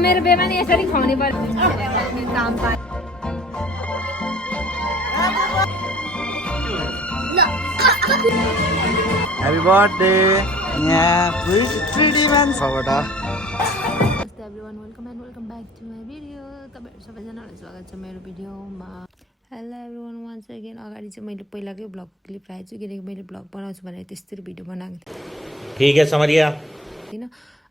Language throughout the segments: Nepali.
मेरो बेमानी यसरी खुवाउने पर्छ काम पाए Happy birthday. Yeah, pretty man. Savata. Namaste everyone, welcome and welcome back to my video. तपाईहरु सबैजनालाई स्वागत छ मेरो भिडियोमा। हेलो एभ्रीवन, वान्स अगेन अगाडि चाहिँ मैले पहिलाकै ब्लग क्लिप राखेको छु किनकि मैले ब्लग बनाउँछु भनेर त्यस्तरी भिडियो बनाएको ठीक है समरिया थिएन।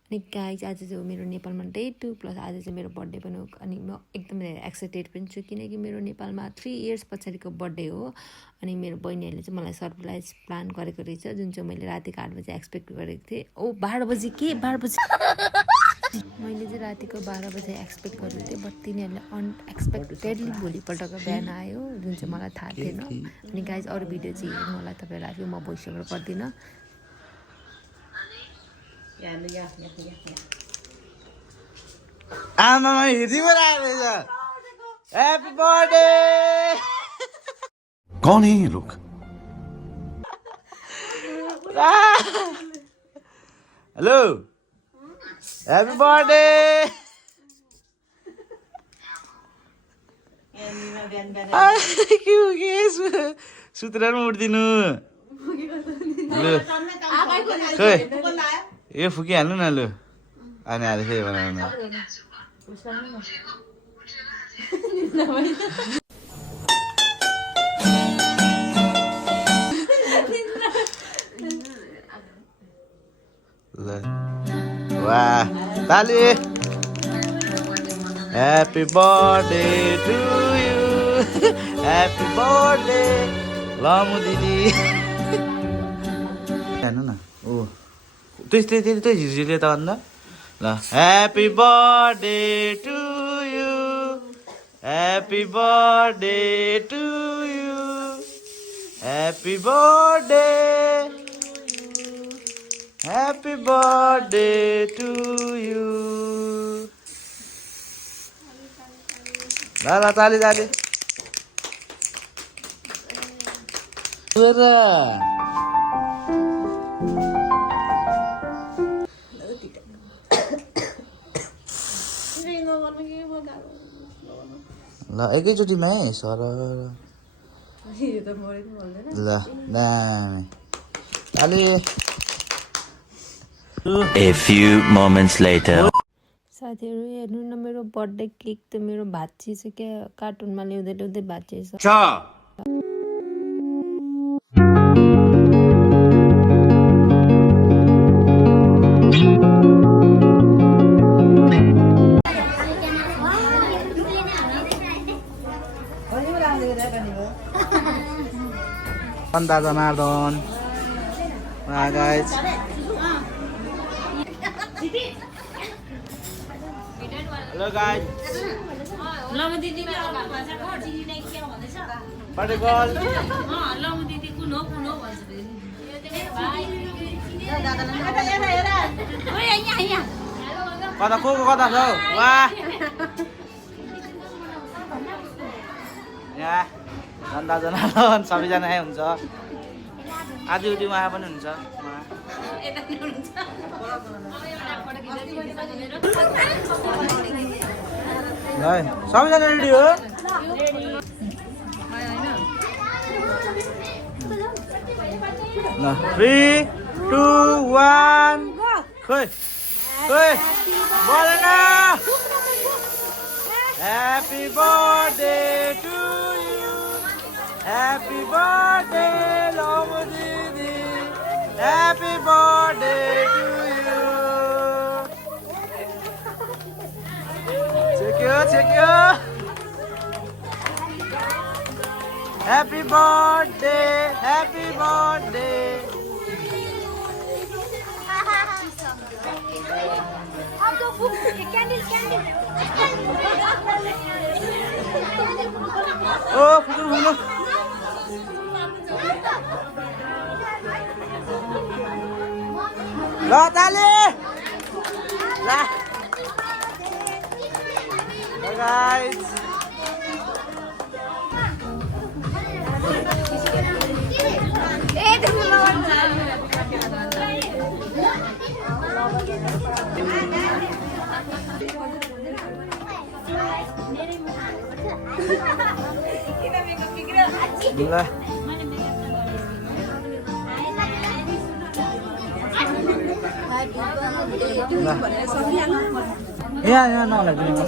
अनि गाइज आज चाहिँ मेरो नेपालमा डे 2 प्लस आज चाहिँ मेरो बर्थडे पनि हो। अनि म एकदम धेरै एक्साइटेड पनि छु किनकि मेरो नेपालमा 3 इयर्स पछाडिको बर्थडे हो। अनि मेरो बहिनीहरूले चाहिँ मलाई सरप्राइज प्लान गरेको रहेछ जुन चाहिँ मैले रातिको 8 बजे एक्सपेक्ट गरेको थिएँ। ओ 12 बजे के 12 बजे मैले चाहिँ रातिको 12 बजे एक्सपेक्ट गरेको थिएँ बट तिनीहरूले अनएक्सपेक्टेडली भोलिपल्टको बिहान आयो जुन चाहिँ मलाई थाहा थिएन। अनि गाइज अरू भिडियो चाहिँ हेर्नु होला तपाईँलाई आफै म भोइस ओभर गर्दिनँ। आमामा हिर्दी पो राखेछ। Happy birthday. कौन है ये लोग? Hello Happy birthday. के सुतेर उठ्दिनु लु खै यो फुकिहाल्नु न लु अनि हाले फेरि बनाउनु ल वाह ताली Happy birthday to you. Happy birthday Lamu दिदी हेर्नु न ओ त्यस्तै झिझिले त अन्त ल Happy birthday to you. Happy birthday to you. Happy birthday. Happy birthday to you. La ताली ताली ल एकैचोटिमा है सर ल दामी ताली A few moments later साथीहरू हेर्नु न मेरो बर्थडे केक त मेरो भाची छ क्या कार्टुनमा ल्याउँदै ल्याउँदै भाची छ। अन्दा Janardan guys hello guys Lamu दिदीले आउनु भन्छ को दिदीले के भन्दैछ बर्थडे गर्ल लमु दिदी कुन हो भन्छ फेरि भाइ ओए यहाँ कता को कता छ वाह यहाँ अन्दा जनार्दन सबैजना यही हुन्छ आधी उठी उहाँ पनि हुन्छ ल सबैजना रेडी हो ल 3 2 1 खोइ खोइ बोलेन Happy birthday to you. Happy birthday Lamu दिदी. Happy birthday to you. Check yo. Happy birthday. Happy birthday. Oh, full. La tali. La. Guys. ल यहाँ नलागिदिनु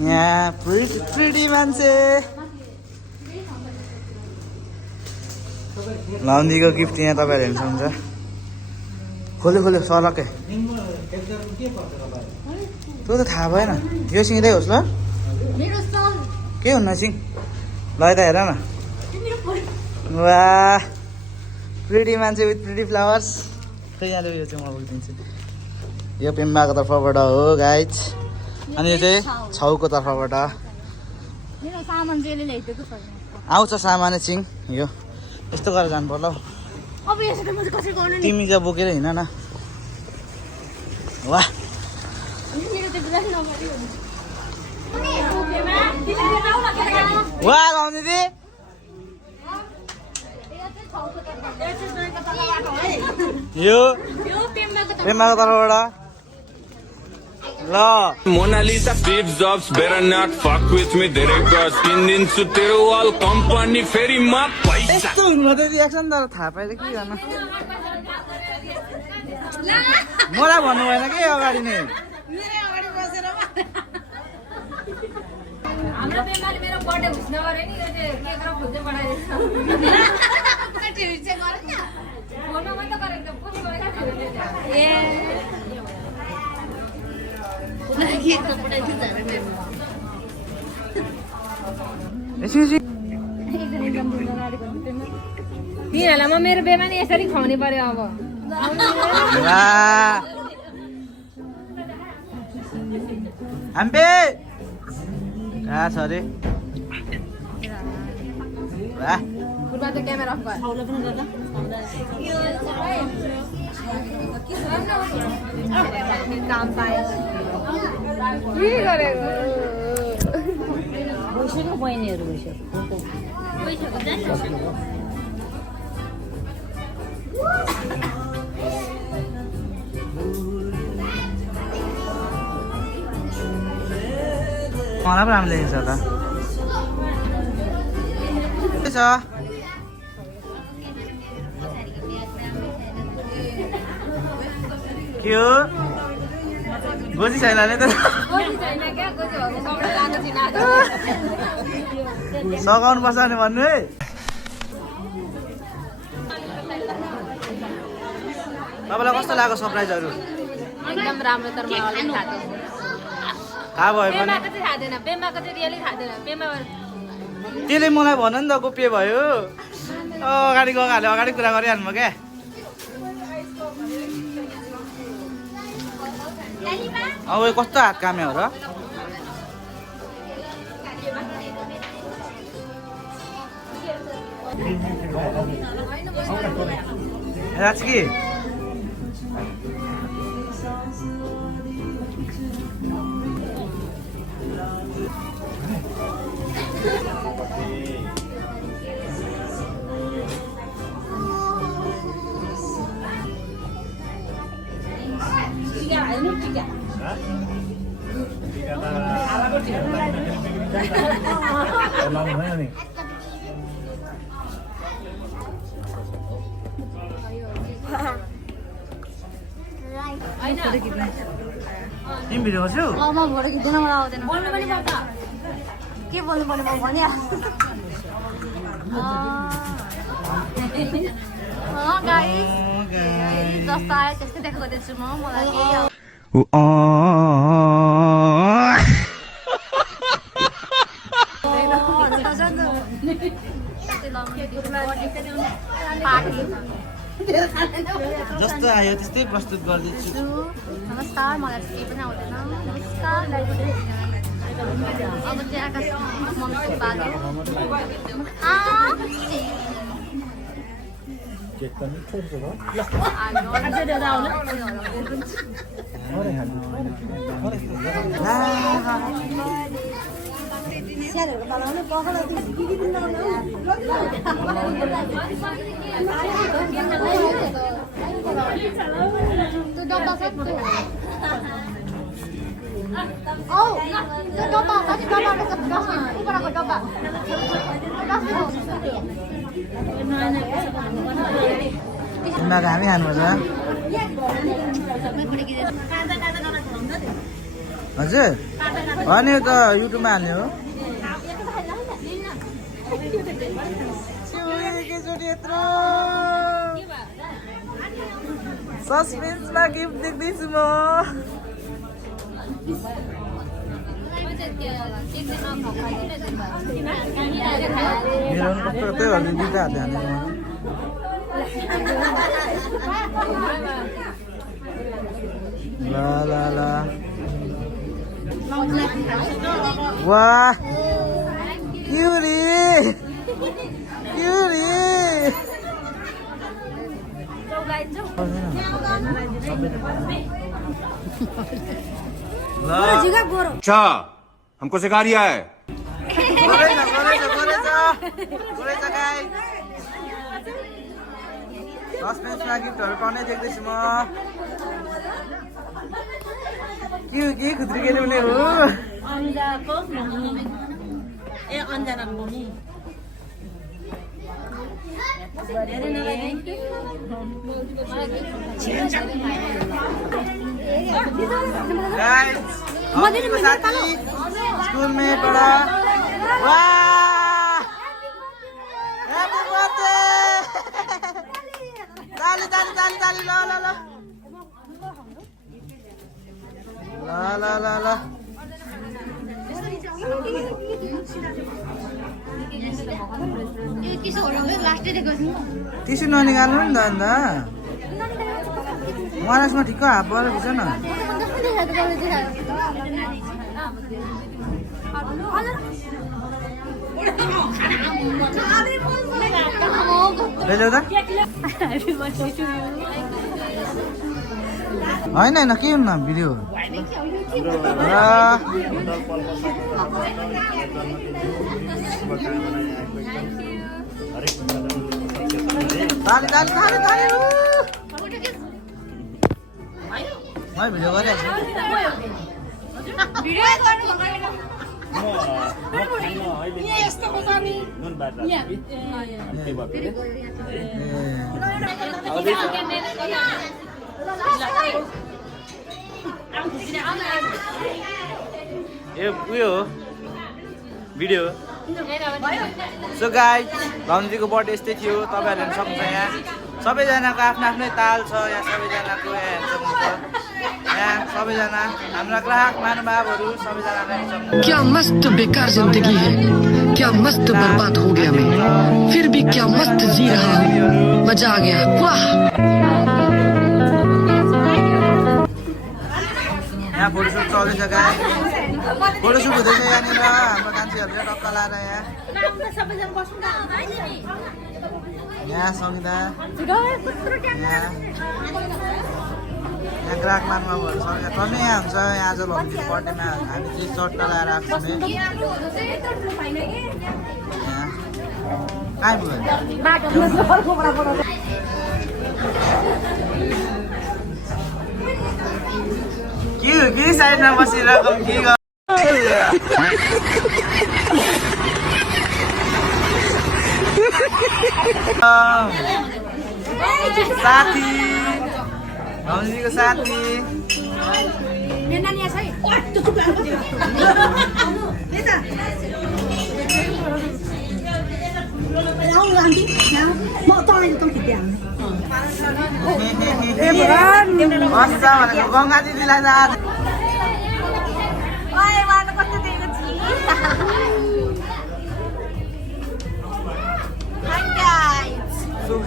यहाँ प्रिटी मान्छे लाउन्जीको गिफ्ट यहाँ तपाईँहरू हेर्न सक्नुहुन्छ खोल्यो खोल्यो सरकै त्यो त थाहा भएन यो सिँदै होस् ल के हुन्न सिङ ल यता हेर न वाह प्रिटी मान्छे विथ प्रिटी फ्लावर्स खै यहाँले यो चाहिँ म बोकिदिन्छु यो पेम्बाको तर्फबाट हो गाइज अनि यो चाहिँ छाउको तर्फबाट आउँछ सामान सिङ यो यस्तो गरेर जानु पर्ला हौ तिमी चाहिँ बोकेर हिँड न वाह वाह लाउने दिदी यो पेम्बाको तर्फबाट ल Mona Lisa Steve Jobs better not fuck with me धेरै गज किनिदिन्छु तेरो वाल कम्पनी फेरि म पैसा यस्तो हुनुभयो त रियाक्सन तर थाहा पाएर के गर्नु मलाई भन्नु भएन के अगाडि नै हाम्रो पेम्बाले मेरो बर्थडे घोषणा गरे नि यो चाहिँ केक र फुल चाहिँ बनाइदिन्छ फोनमा मात्र गरेको त पुरै ए तिनीहरूलाई म मेरो बेमा नि यसरी खुवाउने पर्यो अब हाम्बे कहाँ छ अरे फुलमा त क्यामेरा अफ काम पायो के गरेको भइसक्यो बहिनीहरू भइसक्यो मलाई पो राम्रो लेखेको छ त के छ के हो गोजी छैन अरे त सघाउनु पर्छ भने भन्नु है तपाईँलाई कस्तो लाग्यो सरप्राइजहरू एकदम राम्रो तर मलाई थाहा छैन थाहा भयो भने पेम्बाको चाहिँ थाहा छैन पेम्बाको चाहिँ रियली थाहा छैन पेम्बा त्यसले मलाई भन नि त गोप्य भयो अगाडि गएकाहरूले अगाडि कुरा गरिहाल्नु क्या अब यो कस्तो हात कामे हो र राजकी तिमी भिडियो गर्छौ म भोट खिच्दैन मलाई आउँदैन बोल्नु पनि पर्छ के बोल्नु पर्ने म भनिहाल्छु गाइस जस्तो आयो त्यस्तै देखाएको दिन्छु म मलाई जस्तो आयो त्यस्तै प्रस्तुत गर्दैछु नमस्कार मलाई केही पनि आउँदैन नमस्कार अब चाहिँ आकाश मम्मीको बाटो तिमीलाई हामी खानुपर्छ हजुर अनि त युट्युबमा हाल्ने हो सस्पेन्समा गिफ्ट देख्दैछु म मेरो कस्तो त्यही भएर दुईटा हात हाल्ने ल ल ल वाह क्युरी क्युरी अच्छा हमको सिखा रिया है सस्पेन्समा गिफ्टहरू पाउने देख्दैछु म के खुद्री के ल्याउने हो स्कुलमेट ताली ताली ताली ताली ल ल ल ल ल ल टिस्यु ननिकाल्नु नि त अन्त महाराजमा ठिक्क हात परेको छ न होइन होइन के हुन्न भिडियो ताली ताली ताली ताली मैं भिडियो गरिरहेको उयो भिडियो सो गाइज भाउजूको बर्थडे यस्तै थियो तपाईँहरूले पनि सक्नुहुन्छ यहाँ सबैजनाको आफ्नो आफ्नै ताल छ यहाँ सबैजनाको यहाँ हेर्नुहुन्छ यहाँ सबैजना हाम्रा ग्राहक महानुभावहरू सबैजनालाई क्या मस्त बेकार जिंदगी है क्या मस्त बर्बाद हो गया मैं फिर भी क्या मस्त जी रहा हूँ मजा आ गया वाह यहाँ फोटोसुट चल्दैछ गाई फोटोसुट हुँदैछ यहाँनिर हाम्रो मान्छेहरूले टक्क लाएर यहाँ सङ्गीता यहाँ ग्राहक महानुभावहरू सङ्गीता टन्नै यहाँ हुन्छ यहाँ आज भन्नु बर्थडेमा हामी चाहिँ चट्टा लगाएर आएको छौँ कहाँ आइपुग्यो के साइडमा बसिरहेको के साथी भाउजूको साथी गङ्गा दिदीलाई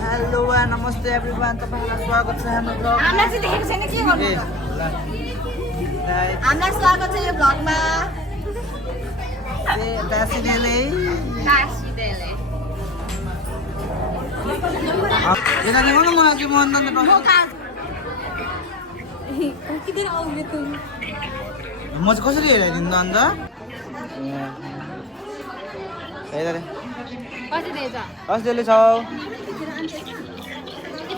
हेलो नमस्ते एभ्रिवान तपाईहरुलाई स्वागत छ हाम्रो ब्लगमा हामीलाई चाहिँ देखेको छैन के गर्नु हामीलाई स्वागत छ यो ब्लगमा यता देखाउनु मलाई चाहिँ मन त किन आउने त म चाहिँ कसरी हेराइदिनु त अन्त कति दिएछ कसले छ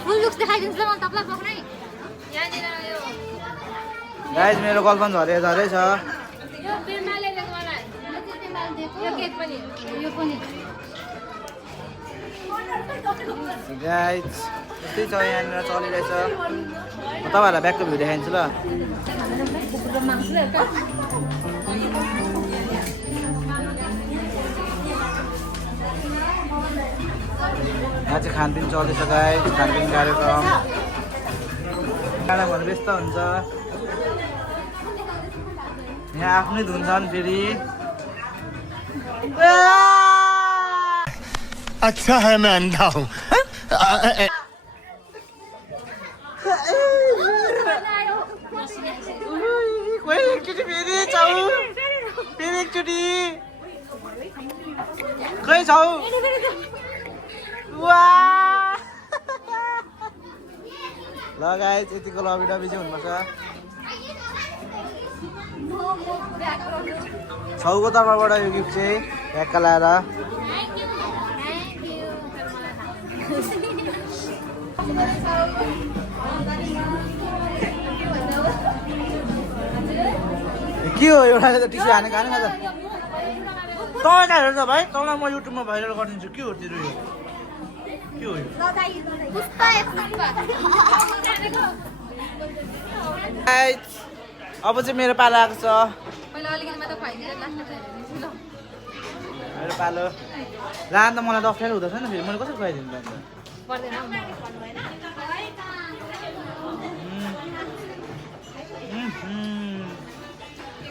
फुल लुक्स देखाइदिन्छु ल म तपाईलाई पक्रै यहाँनिर यो गाइस मेरो गर्लफ्रेन्ड झरेछ यो पेमाले दिएको मलाई यो चाहिँ पेमाले दिएको यो केक पनि यो पनि गाइस त्यस्तै छ यहाँनिर चलिरहेछ म तपाईँहरूलाई ब्याकको भ्यू देखाइदिन्छु ल यहाँ चाहिँ खानपिन चल्दैछ गाइस खानपिन कार्यक्रम खाना भने व्यस्त हुन्छ यहाँ आफ्नै धुन्छन् फेरि अच्छा है मैं अंधा हूँ एकचोटि फेरि छौ फेरि एकचोटि खै छौ ल गाइस यतिको लबी डबी चाहिँ हुनुपर्छ छौको तर्फबाट यो गिफ्ट चाहिँ ढ्याक्का लाएर के हो एउटा त टिस्यु हानेको हाने त तपाईँ कहाँ हेर्छ भाइ तँलाई म युट्युबमा भाइरल गरिदिन्छु के हो तेरो यो के हो यो अब चाहिँ मेरो पालो आएको छ मेरो पालो लान त मलाई दफ्तर हुँदैछ नि फेरि मैले कसरी खुवाइदिनु त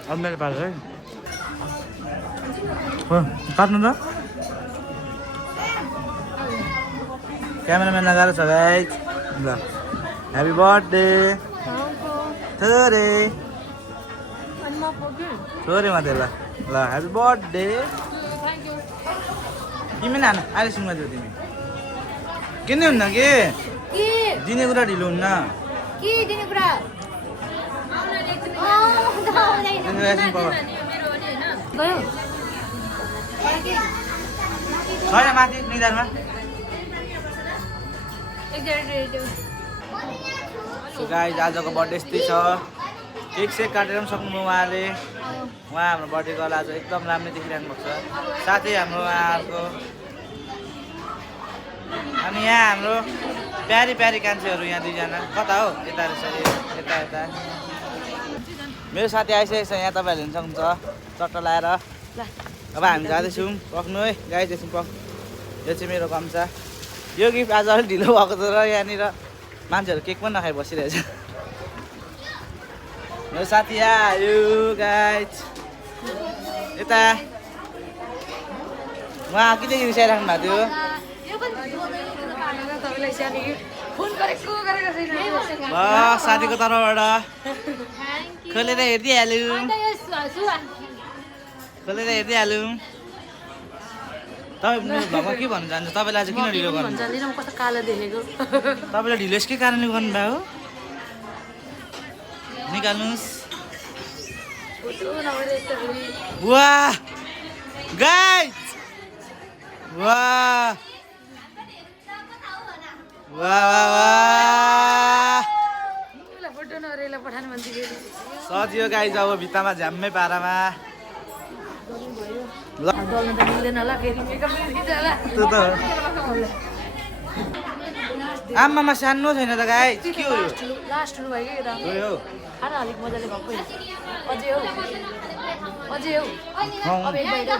अब मेरो पालो है काट्नु त क्यामेराम्यान लगाएर छ गाइस ल ह्याप्पी बर्थडे थोरे थोरे मात्रै ल ल ह्याप्पी बर्थडे तिमी न अहिले सुन्नु दियो तिमी किन्ने हुन्न के दिने कुरा ढिलो हुन्न के दिने कुरा छैन माथि निधारमा गाइस आजको बर्थडे यस्तै छ केक सेक काटेर पनि सक्नु उहाँले उहाँ हाम्रो बर्थडे गर्दा आज एकदम राम्रै देखिरहनु भएको छ साथै हाम्रो उहाँहरूको अनि यहाँ हाम्रो प्यारी प्यारी कान्छेहरू यहाँ दुईजना कता हो यता रहेछ यता यता मेरो साथी आइसकेको छ यहाँ तपाईँहरूले हेर्नु सक्नुहुन्छ चट्टा लाएर अब हामी जाँदैछौँ पक्नु है गाई त्यसौँ पक यो चाहिँ मेरो गम्छा यो गिफ्ट आज अलिक ढिलो भएको छ र यहाँनिर मान्छेहरू केक पनि नखाइ बसिरहेछ मेरो साथी आयो गाइज यता उहाँ अघिदेखि रिसाइराख्नु भएको थियो साथीको तर्फबाट खोलेर हेरिदिइहाल्यौँ खोलेर हेरिदिइहाल्यौँ तपाईँ भ्लगमा के भन्नु चाहन्छ तपाईँले आज किन ढिलो गर्नु तपाईँले ढिलो यसकै कारणले गर्नुभयो हो निकाल्नुहोस् वाह गाइस वाह वाह वाह वाह सजियो गाइस अब भित्तामा झ्याम्मै पारामा ल आमामा सानो छैन त गाइस के हो यो लास्ट हुनु भयो कि यो खाना अलिक मजाले भएको अझै हो अझै हो अब एक बाइट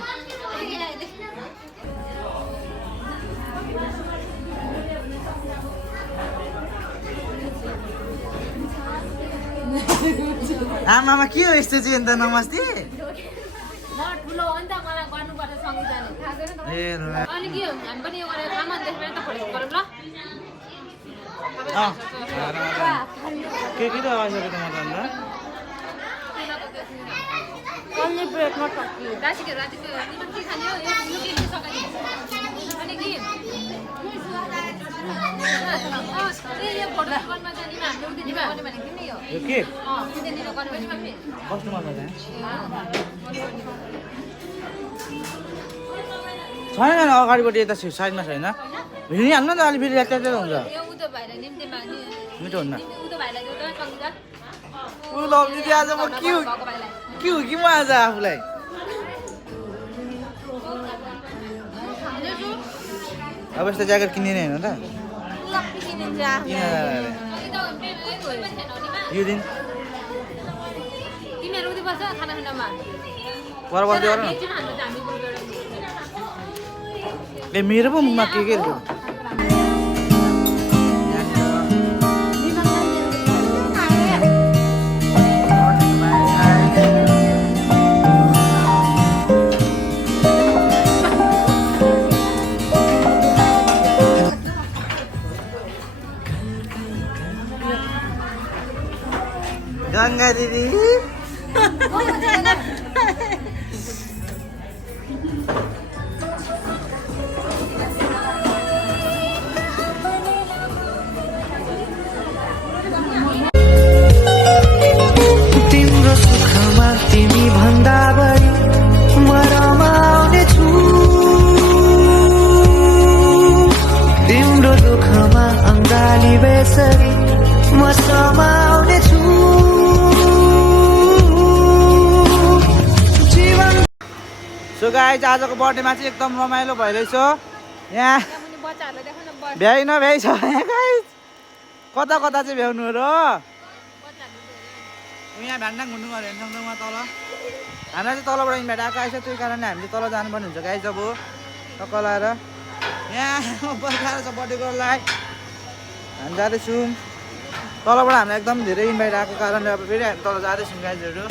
आमामा के हो यस्तो चाहिँ अन्त नमस्ते ठुलो हो नि त मलाई गर्नुपर्छ सङ्गीताले थाहा छैन त ए ल अनि के हामी पनि यो गरेर खामा त्यसमा त फोटो गरौँ ल के त आइसक्यो त मतलब कल्ले ब्रेक नटक्यो रातिको के खाने हो यो के सकाइ अनि के यो के कस्तो मजा छैन अगाडिपट्टि यता साइडमा छैन हिँडिहाल्नु नि त अलि फेरि यता हुन्छ मिठो हुन्न आज म के हो कि म आज आफूलाई अब यस्तो ज्याकेट किनिने होइन त यो दिन पर बस्दै गर न ए मेरो पो मुखमा के रहेछ गंगा दीदी तिम्रो सुखमा तिमी भन्दा बढी म रमाउने छु तिम्रो दुःखमा अङ्गाली बेसरी म समाउने छु सो गाइस आजको बर्थडेमा चाहिँ एकदम रमाइलो भइरहेछ यहाँ भ्याइ नभ्याइ छ गाइस कता कता चाहिँ भ्याउनु र यहाँ भ्यान्डाङ घुम्नु गऱ्यो भने सँगसँगमा तल हामीलाई चाहिँ तलबाट इन्भाइट आएको आएछ त्यही कारणले हामीले तल जानुपर्ने हुन्छ गाइस अब टक्क लाएर यहाँ बर्खाएर छ बर्थडे गर्नलाई हामी जाँदैछौँ तलबाट हामीलाई एकदम धेरै इन्भाइट आएको कारणले अब फेरि हामी तल जाँदैछौँ गाइजहरू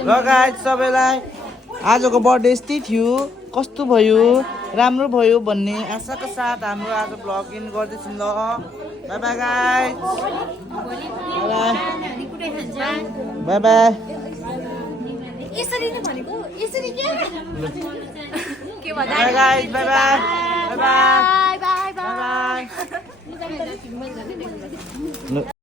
ल गाइस सबैलाई आजको बर्थडे यस्तै थियो कस्तो भयो राम्रो भयो भन्ने आशाका साथ हाम्रो आज ब्लग इन गर्दैछौँ ल bye bye guys bye bye यसरी नै भनेको यसरी के के भन्दा by guys by by by by by by by